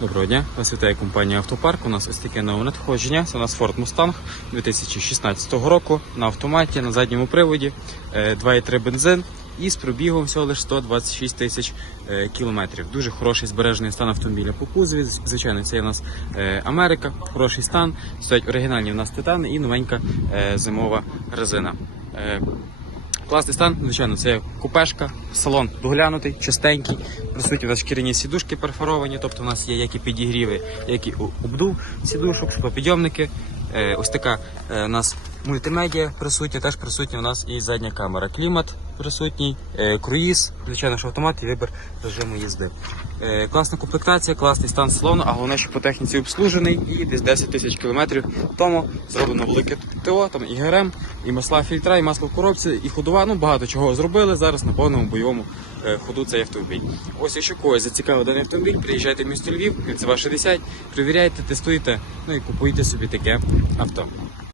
Доброго дня, вас вітає компанія Автопарк. У нас ось таке нове надходження. Це у нас Ford Mustang 2016 року на автоматі, на задньому приводі, е, 2,3 бензин і з пробігом всього лише 126 тисяч е, кілометрів. Дуже хороший збережений стан автомобіля по кузові. Звичайно, це у нас е, Америка, хороший стан. Стоять оригінальні у нас титани і новенька е, зимова резина. Класний стан, звичайно, це купешка, салон доглянутий, чистенький. Присутні у нас шкіряні сідушки перфоровані, тобто у нас є як і підігріви, як і обдув сідушок, шклопідйомники. Е, ось така е, у нас мультимедіа присутня, теж присутня у нас і задня камера. Клімат присутній, е, круїз, звичайно, що автомат і вибір режиму їзди. Е, класна комплектація, класний стан салону, а головне, що по техніці обслужений і десь 10 тисяч кілометрів тому зроблено велике ТО, там і ГРМ, і масла фільтра, і масло в коробці, і ходова. Ну багато чого зробили зараз на повному бойовому е, ходу цей автомобіль. Ось якщо когось зацікавив даний автомобіль, приїжджайте в місто Львів, це 60, перевіряйте, тестуйте, ну і купуйте собі таке авто.